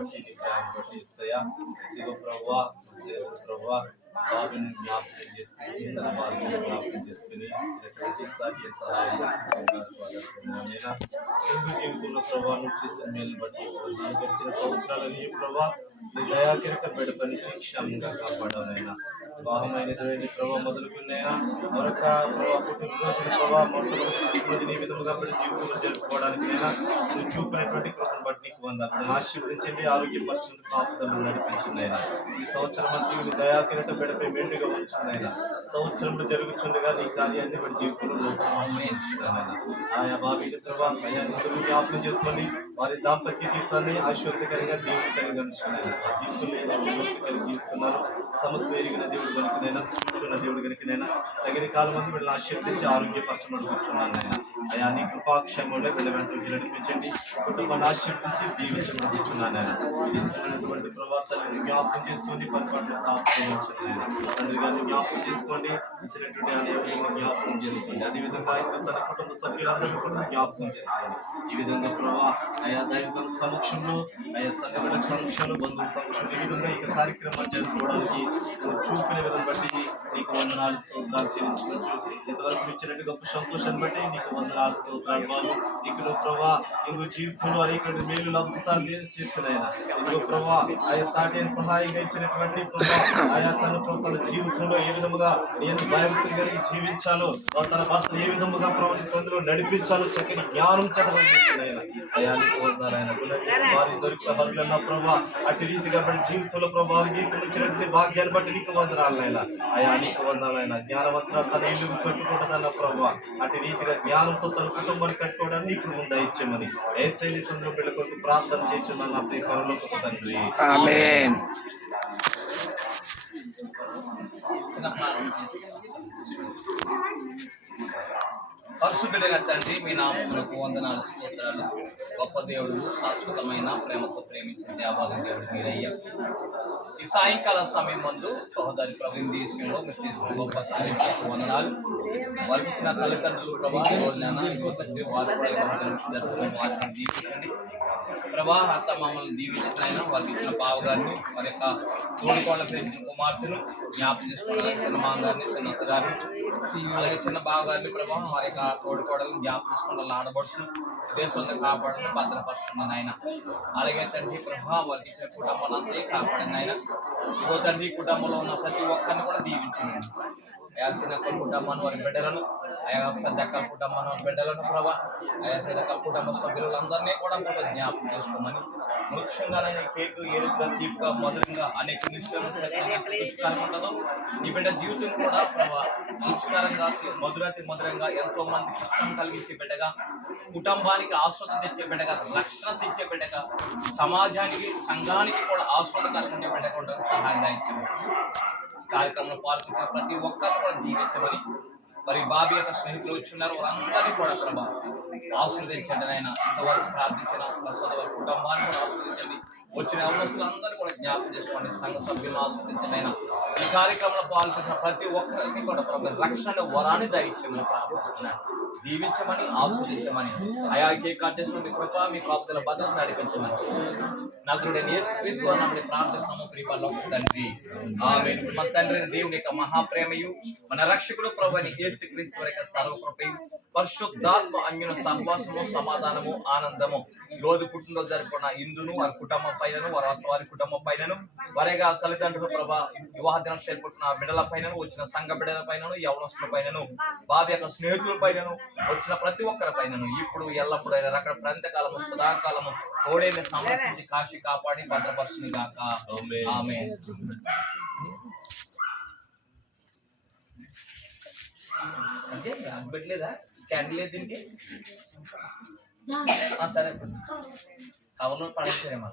బట్టి నీ ప్రేమను బట్టి ఇస్తాయా ఇదిగో ప్రభువా ప్రభువా బాబుని జ్ఞాపకం చేసుకుని తన బాబుని జ్ఞాపకం చేసుకుని ఇచ్చినటువంటి సాధ్య సహాయం నేను హిందూ జీవితంలో ప్రభావం చేసిన మేలు బట్టి గడిచిన సంవత్సరాలని ప్రభా నీ దయాకిరట బిడ్డ నుంచి క్షేమంగా కాపాడాలైనా వివాహమైనటువంటి ప్రభావ మొదలుకున్నాయా మరొక ప్రభావ పుట్టినరోజు ప్రభావ మొట్టమొదటి నీ విధముగా బిడ్డ జీవితంలో జరుపుకోవడానికైనా నువ్వు చూపినటువంటి కృపను బట్టి నీకు వందాలు ఆశీర్వదించండి ఆరోగ్యపరచండి కాపుదలను నడిపించిందైనా ఈ సంవత్సరం అంతా నీ దయాకిరట బిడ్డపై మెండుగా ఉంచుందైనా సంవత్సరంలో జరుగుతుండగా నీ కార్యాన్ని బట్టి జీవితంలో ఆయా బాబీని ప్రభావ అయ్యా జ్ఞాపకం చేసుకోండి వారి దాంపత్య జీవితాన్ని ఆశీర్వదకరంగా దీవెనకరంగా ఉంచుకున్నాను ఆ జీవితంలో కలిగి జీవిస్తున్నారు సమస్త ఎరిగిన దేవుడు కనుకనైనా చూస్తున్న దేవుడు కనుకనైనా తగిన కాలం మంది వీళ్ళని ఆశీర్వదించి ఆరోగ్యపరచమని కూర్చున్నాను నేను అయా నీ కృపాక్షేమంలో వీళ్ళ వెంట నడిపించండి కుటుంబాన్ని ఆశీర్వదించి దీవించమని కూర్చున్నాను నేను ఇది ఇష్టమైనటువంటి ప్రవర్తనని జ్ఞాపకం చేసుకోండి పరిపాలన తండ్రి గారిని జ్ఞాపకం చేసుకోండి ఇచ్చినటువంటి అనేక జ్ఞాపకం చేసుకోండి అదేవిధంగా అయితే తన కుటుంబ సభ్యులందరూ కూడా జ్ఞాపకం చేసుకోండి ఈ విధంగా ప్రభావ ఆయా దైవ సమక్షంలో ఆయా సంఘ సమక్షంలో బంధువుల సమక్షంలో ఈ విధంగా ఇక కార్యక్రమాలు జరుపుకోవడానికి చూపిన విధం బట్టి నీకు వందనాలు స్తోత్రాలు చెల్లించుకోవచ్చు ఇంతవరకు ఇచ్చినట్టు గొప్ప సంతోషాన్ని బట్టి నీకు వందనాలు స్తోత్రాలు బాబు నీకు నువ్వు ప్రభా ఇందుకు జీవితంలో అనేక మేలు అద్భుతాలు చేస్తున్నాయన ఇందుకు ప్రభా ఆయా సాటి సహాయంగా ఇచ్చినటువంటి ప్రభా ఆయా తన జీవితంలో ఏ విధముగా నేను భయభక్తులు కలిగి జీవించాలో తన భర్త ఏ విధముగా ప్రభు సందులో నడిపించాలో చక్కని జ్ఞానం చదవాలనుకుంటున్నాయన అయా నీకు వందనాలైన వారి దొరికిన భర్తన్న ప్రభా అటు రీతిగా బట్టి జీవితంలో ప్రభావ జీవితం ఇచ్చినటువంటి భాగ్యాన్ని బట్టి నీకు వందనాలైనా అయా నీకు వందనాలైనా జ్ఞానవంతులు తన ఇల్లు కట్టుకుంటుందన్న ప్రభావ అటు రీతిగా జ్ఞానంతో తన కుటుంబాన్ని కట్టుకోవడానికి నీకు ఉందా ఇచ్చామని ఏసైని సందర్భం బిడ్డ కొరకు ప్రార్థన చేస్తున్నాను నా ప్రియ పరలోకపు తండ్రి ఆమేన్. పరిశుద్ధుడైన తండ్రి మీ నామములకు వందనాలు స్తోత్రాలు. గొప్ప దేవుడు శాశ్వతమైన ప్రేమతో ప్రేమించిన దేవాలయ దేవుడు మీరయ్యా. ఈ సాయంకాల సమయం ముందు సహోదరి ప్రవీణ్ దేశంలో మీరు చేసిన గొప్ప కార్యక్రమం వందనాలు. వారికి ఇచ్చిన తల్లిదండ్రులు ప్రభా తండ్రి వారు వారిని దీవించండి ప్రభా. అత్త మమ్మల్ని దీవించిన వారికి ఇచ్చిన బావగారిని వారి యొక్క తోడుకోళ్ళ పెంచిన కుమార్తెను జ్ఞాపకం చేసుకున్న చిన్న మామగారిని చిన్నత్త గారిని చిన్న బావగారిని ప్రభా వారి యొక్క తోడుకోవడాలను జ్ఞాపకం చేసుకున్న ఆడబడుచును దేశంలో కాపాడని భద్రపరుస్తున్నాను ఆయన. అలాగే తండ్రి ప్రభా వారికి ఇచ్చిన కుటుంబాన్ని అంతే కాపాడండి ఆయన. ఇగో తండ్రి కుటుంబంలో ఉన్న ప్రతి ఒక్కరిని కూడా దీవించండి. ఆయా చిన్నక్కల కుటుంబాన్ని వారి బిడ్డలను ఆయా పెద్దక్కల కుటుంబాన్ని వారి బిడ్డలను ప్రభా ఆయా చిన్నక్కల కుటుంబ సభ్యులందరినీ కూడా ప్రభా జ్ఞాపకం చేసుకోమని ముఖ్యంగానే కేకు ఏడుగా తీపుగా మధురంగా అనేక విషయాలు ఉండదు ఈ బిడ్డ జీవితం కూడా ప్రభా రుచికరంగా మధురంగా ఎంతో మందికి ఇష్టం కలిగించే బిడ్డగా కుటుంబానికి ఆస్వాదం తెచ్చే బిడ్డగా రక్షణ తెచ్చే బిడ్డగా సమాజానికి సంఘానికి కూడా ఆస్వాదం కలిగించే బిడ్డగా ఉండడం సహాయంగా ఇచ్చాము. కార్యక్రమంలో పాల్గొన్న ప్రతి ఒక్కరిని కూడా దీవించమని మరి బాబీ యొక్క స్నేహితులు వచ్చిన్నారు వారందరినీ కూడా ప్రభా ఆశీర్వదించండి ఆయన. ఇంతవరకు ప్రార్థించిన ప్రసాద వారి కుటుంబాన్ని కూడా ఆశీర్వదించండి. వచ్చిన అవసరాలందరూ కూడా జ్ఞాపకం చేసుకోండి. సంఘ సభ్యులను ఆశీర్వదించండి అయినా. ఈ కార్యక్రమంలో పాల్గొన్న ప్రతి ఒక్కరికి కూడా ప్రభు రక్షణ వరాన్ని దయచేయమని ప్రార్థిస్తున్నాను. దీవించమని ఆస్వాదించమని ఆయా కేక్ కట్టేసిన మీ కృప మీ కాపుదల భద్రత నడిపించమని నజరుడైన యేసుక్రీస్తు నామమున ప్రార్థిస్తున్నాము ప్రియపరలోకపు తండ్రి ఆమేన్. మన తండ్రి దేవుని యొక్క మహాప్రేమయు మన రక్షకుడు ప్రభువైన యేసుక్రీస్తు వారి యొక్క సర్వకృపయు పరిశుద్ధాత్మ అన్యున సహవాసము సమాధానము ఆనందము రోజు పుట్టినరోజు జరుపుకున్న ఇందును వారి కుటుంబం పైనను వారి కుటుంబం పైనను వారిగా తల్లిదండ్రులు ప్రభా వివాహ దినం చేపట్టిన బిడ్డల పైనను వచ్చిన సంఘ బిడ్డల పైనను యవనస్తుల పైనను బాబు యొక్క స్నేహితుల పైనను వచ్చిన ప్రతి ఒక్కరి పైనను ఇప్పుడు ఎల్లప్పుడూ అయినా అక్కడ ప్రాంతకాలము సదాకాలము తోడైన సంరక్షించి కాశీ కాపాడి భద్రపరుచుని గాక ఆమేన్. అంటే పెట్టలేదా క్యాండిల్ లేదు దీనికి సరే కవర్లో పడేసారేమో.